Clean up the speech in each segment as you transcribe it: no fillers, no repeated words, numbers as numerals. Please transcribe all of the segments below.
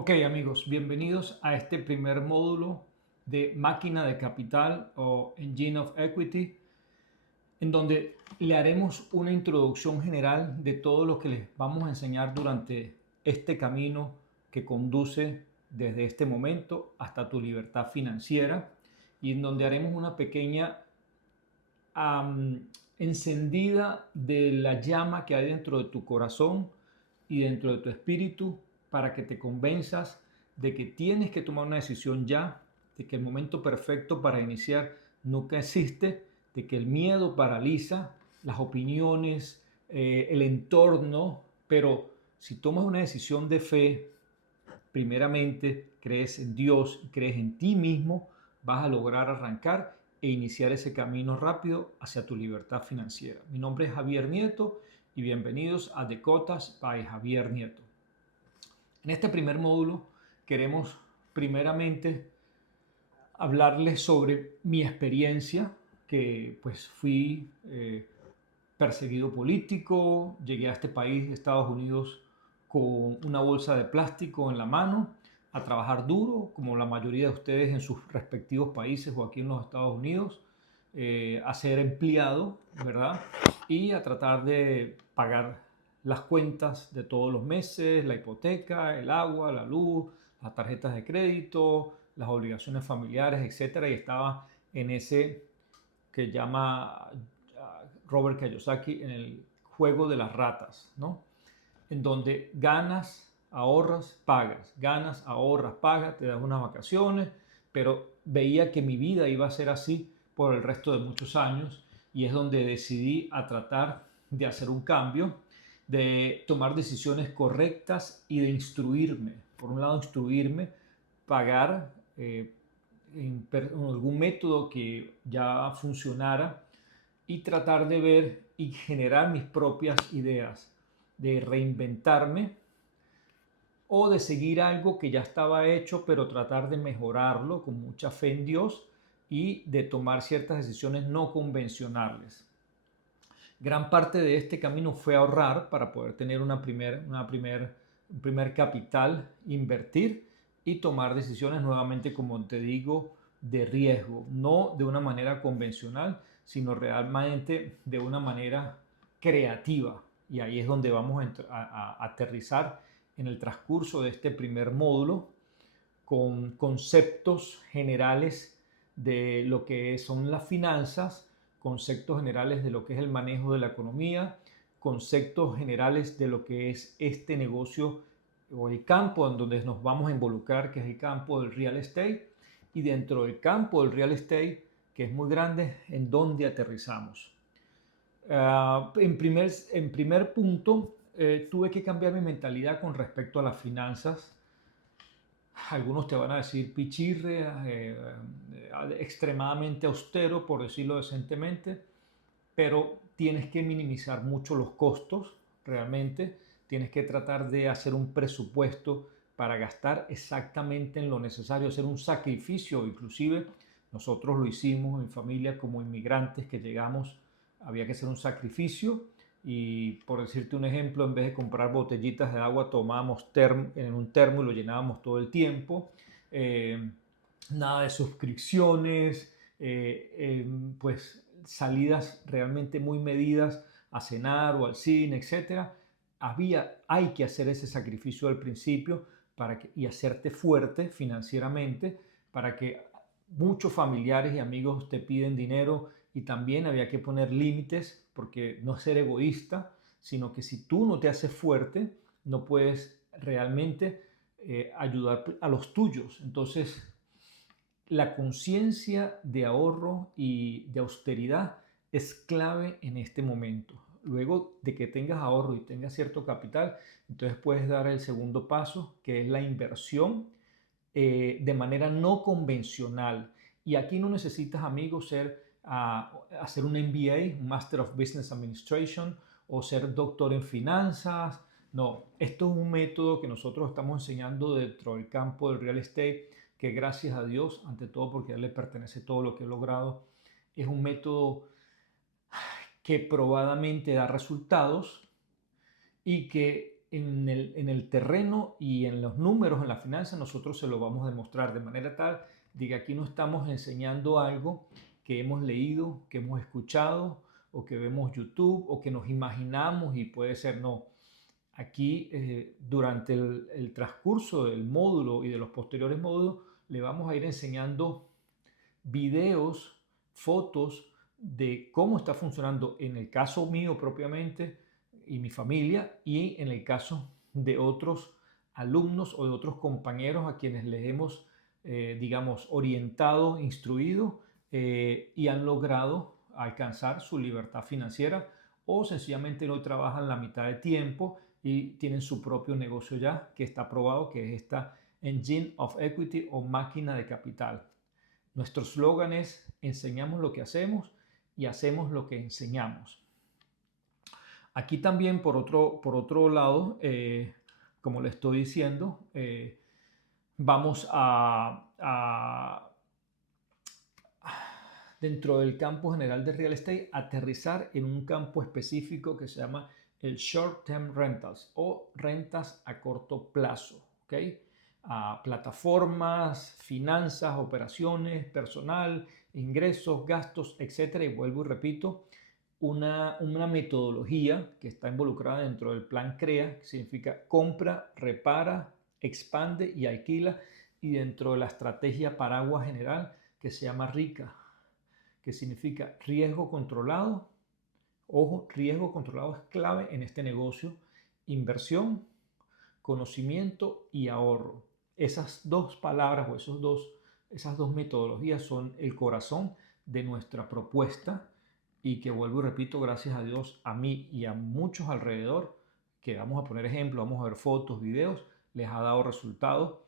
Ok amigos, bienvenidos a este primer módulo de máquina de capital o Engine of Equity, en donde le haremos una introducción general de todo lo que les vamos a enseñar durante este camino que conduce desde este momento hasta tu libertad financiera, y en donde haremos una pequeña encendida de la llama que hay dentro de tu corazón y dentro de tu espíritu, para que te convenzas de que tienes que tomar una decisión ya, de que el momento perfecto para iniciar nunca existe, de que el miedo paraliza las opiniones, el entorno, pero si tomas una decisión de fe, primeramente crees en Dios y crees en ti mismo, vas a lograr arrancar e iniciar ese camino rápido hacia tu libertad financiera. Mi nombre es Javier Nieto y bienvenidos a Decotas by Javier Nieto. En este primer módulo queremos primeramente hablarles sobre mi experiencia, que pues fui perseguido político, llegué a este país, Estados Unidos, con una bolsa de plástico en la mano, a trabajar duro, como la mayoría de ustedes en sus respectivos países o aquí en los Estados Unidos, a ser empleado, ¿verdad? Y a tratar de pagar las cuentas de todos los meses, la hipoteca, el agua, la luz, las tarjetas de crédito, las obligaciones familiares, etcétera. Y estaba en ese que llama Robert Kiyosaki en el juego de las ratas, ¿no? En donde ganas, ahorras, pagas, ganas, ahorras, pagas, te das unas vacaciones, pero veía que mi vida iba a ser así por el resto de muchos años, y es donde decidí a tratar de hacer un cambio, de tomar decisiones correctas y de instruirme. Por un lado, instruirme, pagar en algún método que ya funcionara y tratar de ver y generar mis propias ideas, de reinventarme o de seguir algo que ya estaba hecho, pero tratar de mejorarlo con mucha fe en Dios y de tomar ciertas decisiones no convencionales. Gran parte de este camino fue ahorrar para poder tener un primer capital, invertir y tomar decisiones nuevamente, como te digo, de riesgo, no de una manera convencional, sino realmente de una manera creativa. Y ahí es donde vamos a aterrizar en el transcurso de este primer módulo, con conceptos generales de lo que son las finanzas, conceptos generales de lo que es el manejo de la economía, conceptos generales de lo que es este negocio o el campo en donde nos vamos a involucrar, que es el campo del real estate, y dentro del campo del real estate, que es muy grande, en donde aterrizamos. En primer punto, tuve que cambiar mi mentalidad con respecto a las finanzas. Algunos te van a decir pichirre, extremadamente austero, por decirlo decentemente, pero tienes que minimizar mucho los costos, realmente. Tienes que tratar de hacer un presupuesto para gastar exactamente en lo necesario, hacer un sacrificio. Inclusive nosotros lo hicimos en familia como inmigrantes que llegamos, había que hacer un sacrificio. Y por decirte un ejemplo, en vez de comprar botellitas de agua, tomábamos en un termo y lo llenábamos todo el tiempo. Eh, Nada de suscripciones, pues salidas realmente muy medidas a cenar o al cine, etcétera. Hay que hacer ese sacrificio al principio y hacerte fuerte financieramente, para que muchos familiares y amigos te piden dinero, y también había que poner límites, porque no es ser egoísta, sino que si tú no te haces fuerte, no puedes realmente ayudar a los tuyos. Entonces, la conciencia de ahorro y de austeridad es clave en este momento. Luego de que tengas ahorro y tengas cierto capital, entonces puedes dar el segundo paso, que es la inversión de manera no convencional. Y aquí no necesitas, amigos, hacer un MBA, un Master of Business Administration, o ser doctor en finanzas. No, esto es un método que nosotros estamos enseñando dentro del campo del real estate, que gracias a Dios, ante todo porque a él le pertenece todo lo que he logrado, es un método que probadamente da resultados y que en el terreno y en los números, en la finanza, nosotros se lo vamos a demostrar de manera tal de que aquí no estamos enseñando algo que hemos leído, que hemos escuchado o que vemos YouTube o que nos imaginamos y puede ser no. Aquí, durante el transcurso del módulo y de los posteriores módulos, le vamos a ir enseñando videos, fotos de cómo está funcionando en el caso mío propiamente y mi familia, y en el caso de otros alumnos o de otros compañeros a quienes les hemos, digamos, orientado, instruido, y han logrado alcanzar su libertad financiera, o sencillamente no trabajan la mitad de tiempo y tienen su propio negocio ya que está aprobado, que es esta Engine of Equity o máquina de capital. Nuestro eslogan es: enseñamos lo que hacemos y hacemos lo que enseñamos. Aquí también, por otro lado, como le estoy diciendo, vamos dentro del campo general de real estate, aterrizar en un campo específico que se llama el short term rentals o rentas a corto plazo. ¿Okay? Plataformas, finanzas, operaciones, personal, ingresos, gastos, etcétera. Y vuelvo y repito, una metodología que está involucrada dentro del plan CREA, que significa compra, repara, expande y alquila, y dentro de la estrategia paraguas general que se llama RICA, que significa riesgo controlado. Ojo, riesgo controlado es clave en este negocio: inversión, conocimiento y ahorro. Esas dos palabras o esas dos metodologías son el corazón de nuestra propuesta, y que, vuelvo y repito, gracias a Dios, a mí y a muchos alrededor, que vamos a poner ejemplos, vamos a ver fotos, videos, les ha dado resultados.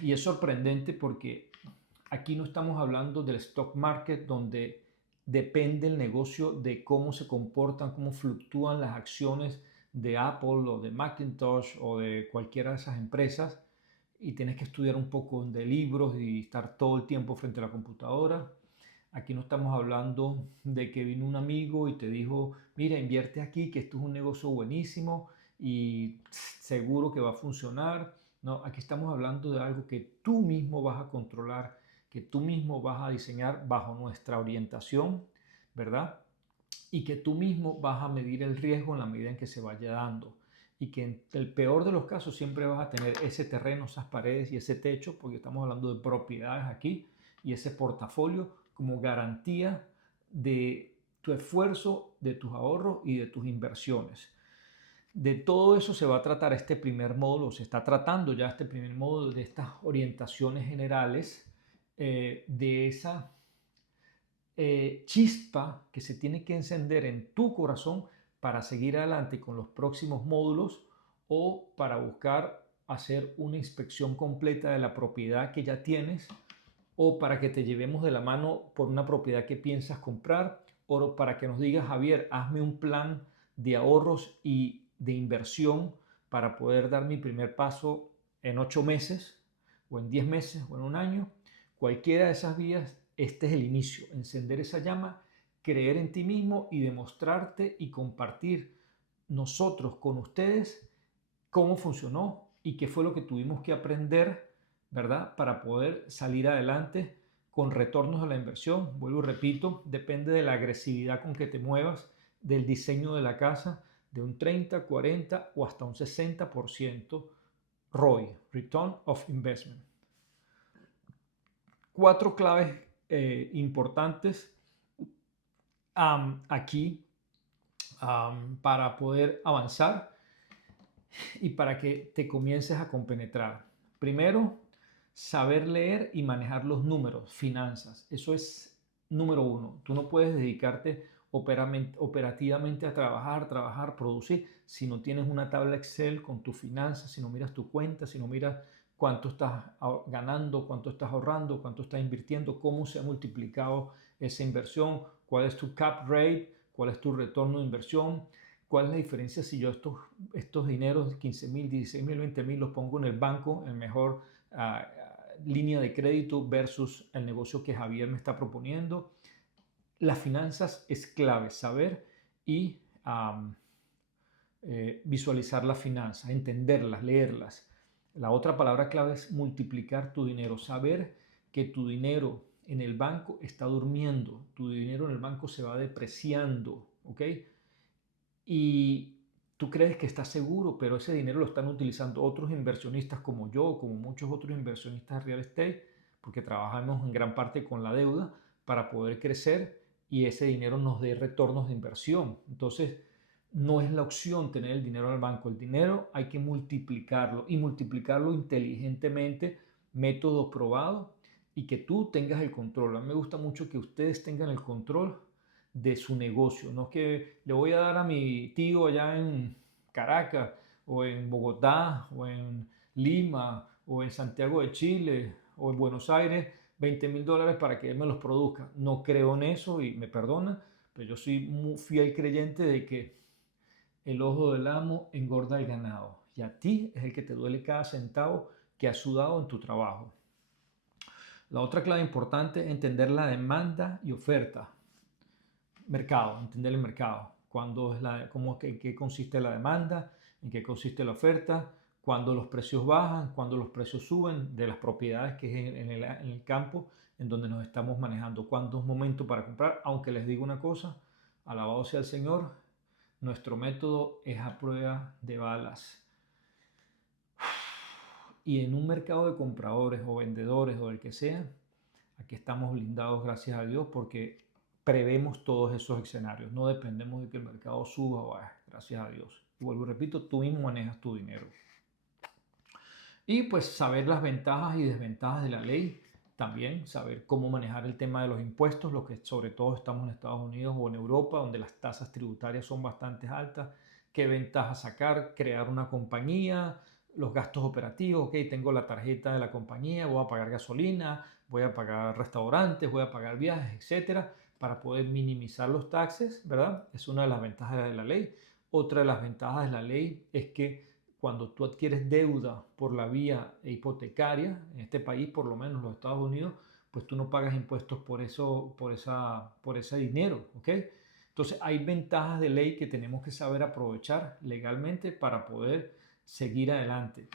Y es sorprendente porque aquí no estamos hablando del stock market, donde depende el negocio de cómo se comportan, cómo fluctúan las acciones de Apple o de Macintosh o de cualquiera de esas empresas, y tienes que estudiar un poco de libros y estar todo el tiempo frente a la computadora. Aquí no estamos hablando de que vino un amigo y te dijo: mira, invierte aquí, que esto es un negocio buenísimo y seguro que va a funcionar. No, aquí estamos hablando de algo que tú mismo vas a controlar, que tú mismo vas a diseñar bajo nuestra orientación, ¿verdad? Y que tú mismo vas a medir el riesgo en la medida en que se vaya dando. Y que en el peor de los casos siempre vas a tener ese terreno, esas paredes y ese techo, porque estamos hablando de propiedades aquí, y ese portafolio como garantía de tu esfuerzo, de tus ahorros y de tus inversiones. De todo eso se va a tratar este primer módulo, se está tratando ya este primer módulo, de estas orientaciones generales, de esa chispa que se tiene que encender en tu corazón para seguir adelante con los próximos módulos, o para buscar hacer una inspección completa de la propiedad que ya tienes, o para que te llevemos de la mano por una propiedad que piensas comprar, o para que nos digas: Javier, hazme un plan de ahorros y de inversión para poder dar mi primer paso en 8 meses o en 10 meses o en un año. Cualquiera de esas vías, este es el inicio: encender esa llama, creer en ti mismo y demostrarte y compartir nosotros con ustedes cómo funcionó y qué fue lo que tuvimos que aprender, ¿verdad? Para poder salir adelante con retornos a la inversión. Vuelvo y repito, depende de la agresividad con que te muevas, del diseño de la casa, de un 30, 40 o hasta un 60% ROI, Return of Investment. 4 claves importantes aquí para poder avanzar y para que te comiences a compenetrar. Primero, saber leer y manejar los números, finanzas. Eso es número uno. Tú no puedes dedicarte operativamente a trabajar, producir, si no tienes una tabla Excel con tus finanzas, si no miras tu cuenta, si no miras cuánto estás ganando, cuánto estás ahorrando, cuánto estás invirtiendo, cómo se ha multiplicado esa inversión, cuál es tu cap rate, cuál es tu retorno de inversión. ¿Cuál es la diferencia si yo estos dineros, 15,000, 16,000, 20,000, los pongo en el banco, en mejor línea de crédito, versus el negocio que Javier me está proponiendo? Las finanzas es clave saber y visualizar las finanzas, entenderlas, leerlas. La otra palabra clave es multiplicar tu dinero, saber que tu dinero en el banco está durmiendo, tu dinero en el banco se va depreciando, ¿ok? Y tú crees que estás seguro, pero ese dinero lo están utilizando otros inversionistas como yo, como muchos otros inversionistas de real estate, porque trabajamos en gran parte con la deuda para poder crecer y ese dinero nos dé retornos de inversión. Entonces, no es la opción tener el dinero en el banco. El dinero hay que multiplicarlo y multiplicarlo inteligentemente, método probado y que tú tengas el control. A mí me gusta mucho que ustedes tengan el control de su negocio. No es que le voy a dar a mi tío allá en Caracas o en Bogotá o en Lima o en Santiago de Chile o en Buenos Aires $20,000 para que él me los produzca. No creo en eso y me perdona, pero yo soy muy fiel creyente de que el ojo del amo engorda el ganado y a ti es el que te duele cada centavo que has sudado en tu trabajo. La otra clave importante es entender la demanda y oferta. Mercado, entender el mercado. Cuándo es en qué consiste la demanda, en qué consiste la oferta, cuándo los precios bajan, cuándo los precios suben de las propiedades que es en el campo en donde nos estamos manejando, cuándo es momento para comprar. Aunque les digo una cosa, alabado sea el Señor, nuestro método es a prueba de balas. Y en un mercado de compradores o vendedores o el que sea, aquí estamos blindados, gracias a Dios, porque prevemos todos esos escenarios. No dependemos de que el mercado suba o baje, gracias a Dios. Y vuelvo y repito, tú mismo manejas tu dinero. Y pues saber las ventajas y desventajas de la ley, también saber cómo manejar el tema de los impuestos, lo que sobre todo estamos en Estados Unidos o en Europa, donde las tasas tributarias son bastante altas, qué ventajas sacar, crear una compañía, los gastos operativos, ok, tengo la tarjeta de la compañía, voy a pagar gasolina, voy a pagar restaurantes, voy a pagar viajes, etcétera, para poder minimizar los taxes, ¿verdad? Es una de las ventajas de la ley. Otra de las ventajas de la ley es que cuando tú adquieres deuda por la vía hipotecaria, en este país, por lo menos los Estados Unidos, pues tú no pagas impuestos por eso, por ese dinero, ¿ok? Entonces hay ventajas de ley que tenemos que saber aprovechar legalmente para poder seguir adelante.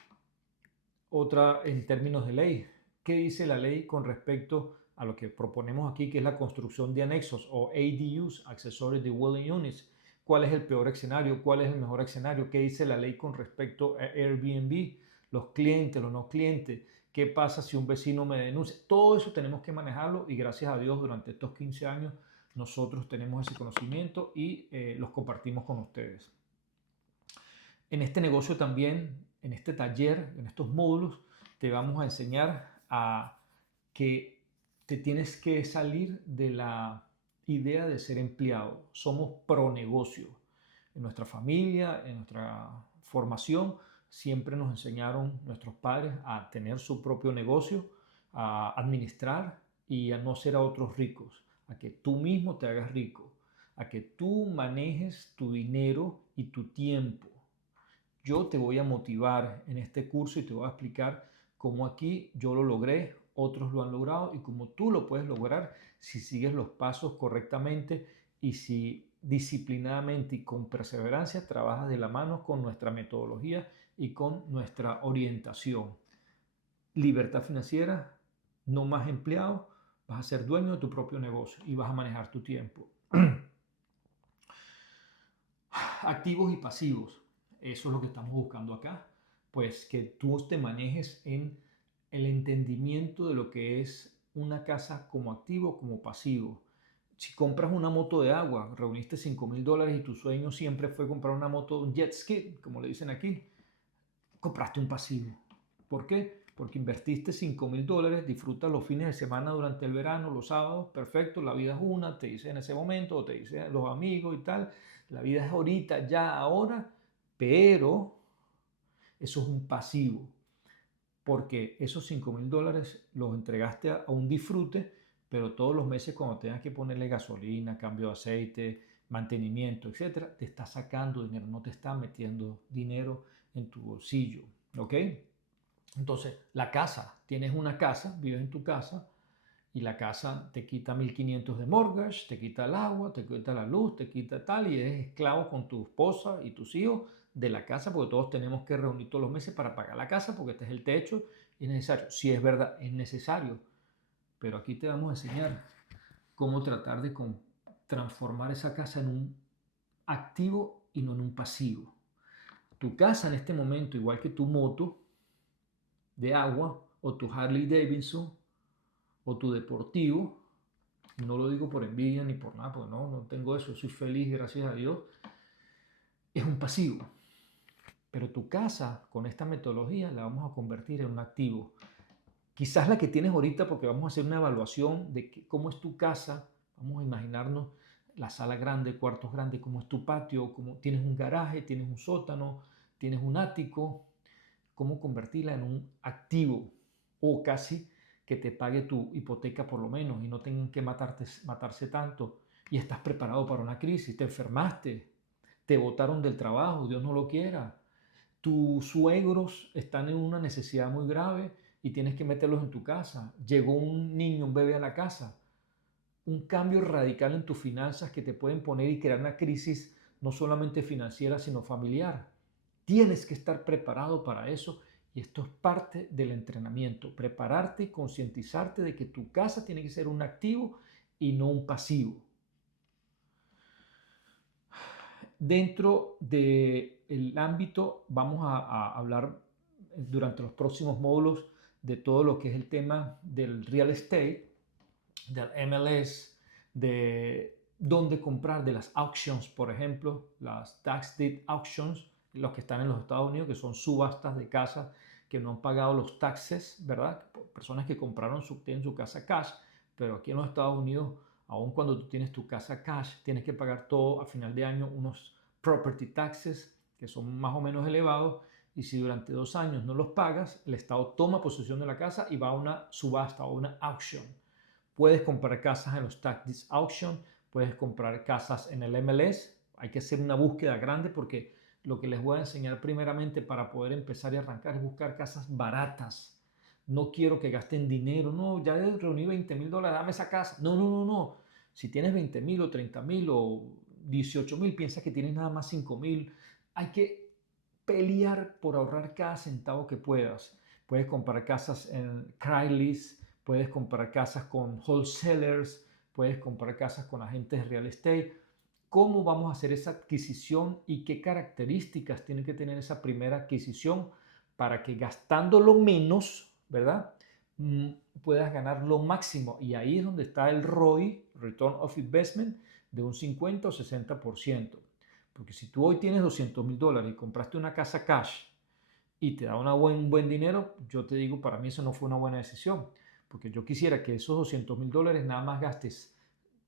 Otra en términos de ley, ¿qué dice la ley con respecto a lo que proponemos aquí, que es la construcción de anexos o ADUs, Accessory Dwelling Units? ¿Cuál es el peor escenario? ¿Cuál es el mejor escenario? ¿Qué dice la ley con respecto a Airbnb? Los clientes, los no clientes. ¿Qué pasa si un vecino me denuncia? Todo eso tenemos que manejarlo y gracias a Dios durante estos 15 años nosotros tenemos ese conocimiento y los compartimos con ustedes. En este negocio también, en este taller, en estos módulos, te vamos a enseñar a que te tienes que salir de la idea de ser empleado. Somos pro negocio. En nuestra familia, en nuestra formación, siempre nos enseñaron nuestros padres a tener su propio negocio, a administrar y a no ser a otros ricos, a que tú mismo te hagas rico, a que tú manejes tu dinero y tu tiempo. Yo te voy a motivar en este curso y te voy a explicar cómo aquí yo lo logré, otros lo han logrado y cómo tú lo puedes lograr si sigues los pasos correctamente y si disciplinadamente y con perseverancia trabajas de la mano con nuestra metodología y con nuestra orientación. Libertad financiera, no más empleado, vas a ser dueño de tu propio negocio y vas a manejar tu tiempo. Activos y pasivos, eso es lo que estamos buscando acá, pues que tú te manejes en el entendimiento de lo que es una casa como activo, como pasivo. Si compras una moto de agua, reuniste $5,000 y tu sueño siempre fue comprar una moto, un jet ski, como le dicen aquí, compraste un pasivo. ¿Por qué? Porque invertiste $5,000, disfrutas los fines de semana durante el verano, los sábados, perfecto, la vida es una, te dice en ese momento, o te dicen los amigos y tal, la vida es ahorita, ya, ahora, pero eso es un pasivo, porque esos $5,000 los entregaste a un disfrute, pero todos los meses cuando tengas que ponerle gasolina, cambio de aceite, mantenimiento, etcétera, te está sacando dinero, no te está metiendo dinero en tu bolsillo, ¿ok? Entonces, la casa, tienes una casa, vives en tu casa y la casa te quita 1.500 de mortgage, te quita el agua, te quita la luz, te quita tal, y eres esclavo con tu esposa y tus hijos de la casa, porque todos tenemos que reunir todos los meses para pagar la casa, porque este es el techo, y es necesario. Si es verdad, es necesario, pero aquí te vamos a enseñar cómo tratar de transformar esa casa en un activo y no en un pasivo. Tu casa en este momento, igual que tu moto de agua o tu Harley Davidson o tu deportivo, no lo digo por envidia ni por nada, porque no tengo eso, soy feliz, gracias a Dios, es un pasivo. Pero tu casa, con esta metodología, la vamos a convertir en un activo. Quizás la que tienes ahorita, porque vamos a hacer una evaluación de cómo es tu casa, vamos a imaginarnos la sala grande, cuartos grandes, cómo es tu patio, cómo tienes un garaje, tienes un sótano, tienes un ático, cómo convertirla en un activo o casi que te pague tu hipoteca por lo menos y no tengan que matarse tanto, y estás preparado para una crisis, te enfermaste, te botaron del trabajo, Dios no lo quiera, tus suegros están en una necesidad muy grave y tienes que meterlos en tu casa, llegó un niño, un bebé a la casa, un cambio radical en tus finanzas que te pueden poner y crear una crisis no solamente financiera, sino familiar. Tienes que estar preparado para eso, y esto es parte del entrenamiento. Prepararte y concientizarte de que tu casa tiene que ser un activo y no un pasivo. Dentro del ámbito, vamos a hablar durante los próximos módulos de todo lo que es el tema del real estate, del MLS, de dónde comprar, de las auctions, por ejemplo, las tax deed auctions, los que están en los Estados Unidos, que son subastas de casas que no han pagado los taxes, ¿verdad? Personas que compraron tienen su casa cash, pero aquí en los Estados Unidos, aun cuando tú tienes tu casa cash, tienes que pagar todo a final de año, unos property taxes que son más o menos elevados, y si durante 2 años no los pagas, el Estado toma posesión de la casa y va a una subasta o una auction. Puedes comprar casas en los tax deed auction, puedes comprar casas en el MLS. Hay que hacer una búsqueda grande, porque lo que les voy a enseñar primeramente para poder empezar y arrancar es buscar casas baratas. No quiero que gasten dinero. No, ya reuní $20,000, dame esa casa. No, no, no, no. Si tienes 20,000 o 30,000 o 18,000, piensas que tienes nada más 5,000. Hay que pelear por ahorrar cada centavo que puedas. Puedes comprar casas en Craigslist, puedes comprar casas con wholesalers, puedes comprar casas con agentes de real estate. ¿Cómo vamos a hacer esa adquisición y qué características tiene que tener esa primera adquisición para que gastando lo menos, ¿verdad? Puedas ganar lo máximo? Y ahí es donde está el ROI, Return of Investment, de un 50 o 60%. Porque si tú hoy tienes $200,000 y compraste una casa cash y te da un buen dinero, yo te digo, para mí eso no fue una buena decisión, porque yo quisiera que esos $200,000 nada más gastes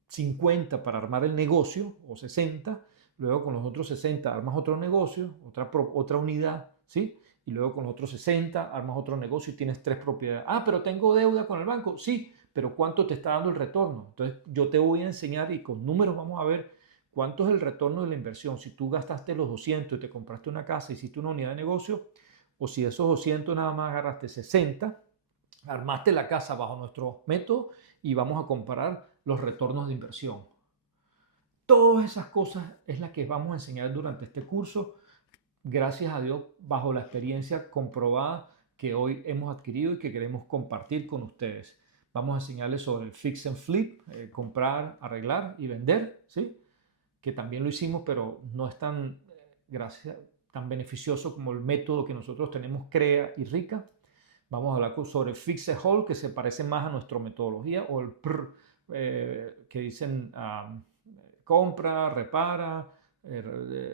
50 para armar el negocio, o 60, luego con los otros 60 armas otro negocio, otra unidad, ¿sí? Y luego con los otros 60 armas otro negocio y tienes 3 propiedades. Ah, pero tengo deuda con el banco. Sí, pero ¿cuánto te está dando el retorno? Entonces yo te voy a enseñar, y con números vamos a ver cuánto es el retorno de la inversión. Si tú gastaste los 200 y te compraste una casa, hiciste una unidad de negocio, o si de esos 200 nada más agarraste 60, armaste la casa bajo nuestro método, y vamos a comparar los retornos de inversión. Todas esas cosas es las que vamos a enseñar durante este curso, gracias a Dios, bajo la experiencia comprobada que hoy hemos adquirido y que queremos compartir con ustedes. Vamos a enseñarles sobre el fix and flip, comprar, arreglar y vender, ¿sí? Que también lo hicimos, pero no es tan, tan beneficioso como el método que nosotros tenemos, CREA y RICA. Vamos a hablar sobre Fix and Hold, que se parece más a nuestra metodología, o el PRR, que dicen compra, repara,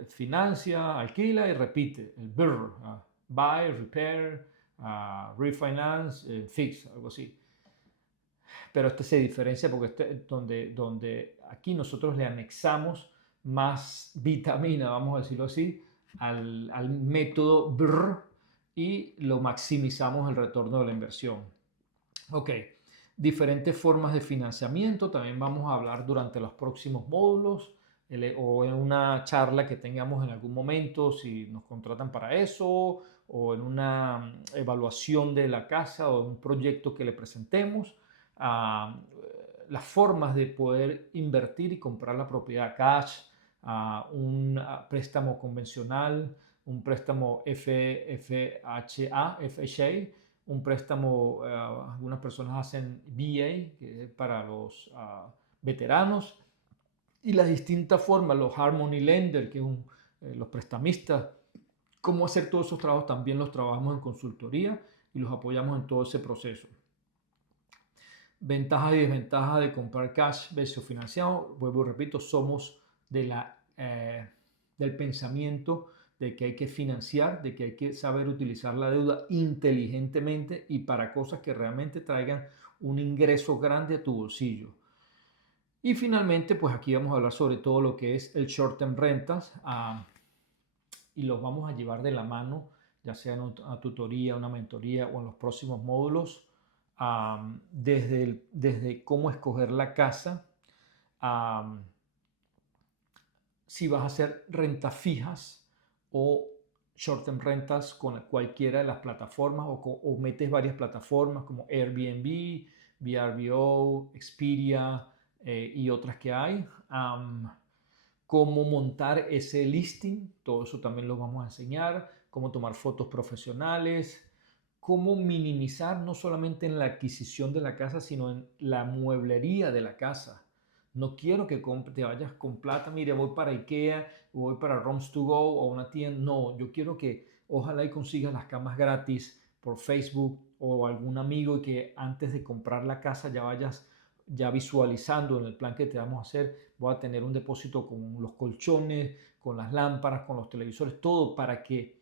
financia, alquila y repite. El BRR, Buy, Repair, Refinance, Fix, algo así. Pero este se diferencia porque donde aquí nosotros le anexamos más vitamina, vamos a decirlo así, al método BRR, y lo maximizamos el retorno de la inversión. Ok, diferentes formas de financiamiento también vamos a hablar durante los próximos módulos, o en una charla que tengamos en algún momento, si nos contratan para eso, o en una evaluación de la casa, o en un proyecto que le presentemos. ah, las formas de poder invertir y comprar la propiedad cash, un préstamo convencional, un préstamo FHA, un préstamo, algunas personas hacen VA, que es para los veteranos, y las distintas formas, los Harmony Lender, que es los prestamistas, cómo hacer todos esos trabajos, también los trabajamos en consultoría y los apoyamos en todo ese proceso. Ventajas y desventajas de comprar cash versus financiado. Vuelvo y repito, somos del pensamiento de que hay que financiar, de que hay que saber utilizar la deuda inteligentemente y para cosas que realmente traigan un ingreso grande a tu bolsillo. Y finalmente, pues aquí vamos a hablar sobre todo lo que es el short term rentas y los vamos a llevar de la mano, ya sea en una tutoría, una mentoría o en los próximos módulos, desde cómo escoger la casa, si vas a hacer rentas fijas o short term rentas con cualquiera de las plataformas o metes varias plataformas como Airbnb, VRBO, Expedia y otras que hay. Cómo montar ese listing, todo eso también lo vamos a enseñar, cómo tomar fotos profesionales, cómo minimizar no solamente en la adquisición de la casa, sino en la mueblería de la casa. No quiero que te vayas con plata, mire, voy para IKEA, voy para Rooms to Go o una tienda. No, yo quiero que ojalá y consigas las camas gratis por Facebook o algún amigo y que antes de comprar la casa ya vayas ya visualizando en el plan que te vamos a hacer, voy a tener un depósito con los colchones, con las lámparas, con los televisores, todo para que,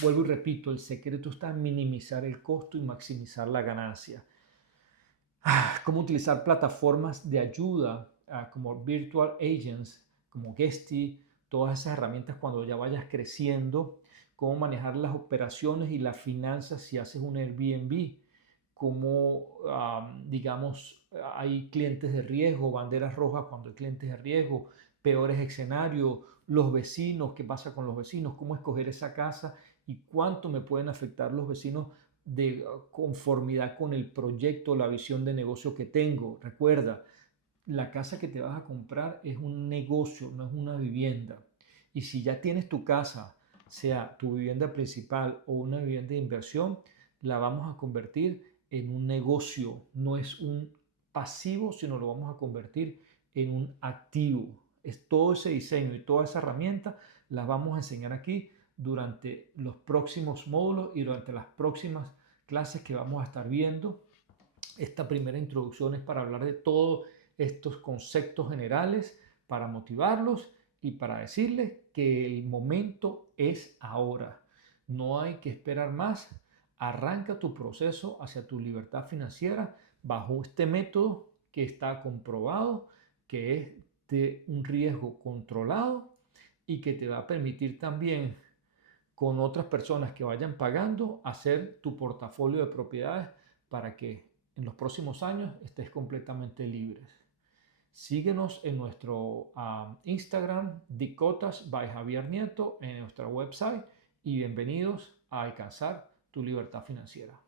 vuelvo y repito, el secreto está en minimizar el costo y maximizar la ganancia. Cómo utilizar plataformas de ayuda como Virtual Agents, como Guesty, todas esas herramientas cuando ya vayas creciendo, cómo manejar las operaciones y las finanzas si haces un Airbnb, cómo, digamos, hay clientes de riesgo, banderas rojas cuando hay clientes de riesgo, peores escenarios, los vecinos, qué pasa con los vecinos, cómo escoger esa casa y cuánto me pueden afectar los vecinos de conformidad con el proyecto, la visión de negocio que tengo. Recuerda, la casa que te vas a comprar es un negocio, no es una vivienda. Y si ya tienes tu casa, sea tu vivienda principal o una vivienda de inversión, la vamos a convertir en un negocio. No es un pasivo, sino lo vamos a convertir en un activo. Es todo ese diseño y toda esa herramienta las vamos a enseñar aquí durante los próximos módulos y durante las próximas clases que vamos a estar viendo. Esta primera introducción es para hablar de todos estos conceptos generales, para motivarlos y para decirles que el momento es ahora. No hay que esperar más. Arranca tu proceso hacia tu libertad financiera bajo este método que está comprobado, que es de un riesgo controlado y que te va a permitir también con otras personas que vayan pagando hacer tu portafolio de propiedades para que en los próximos años estés completamente libre. Síguenos en nuestro Instagram, Dicotas by Javier Nieto, en nuestra website y bienvenidos a alcanzar tu libertad financiera.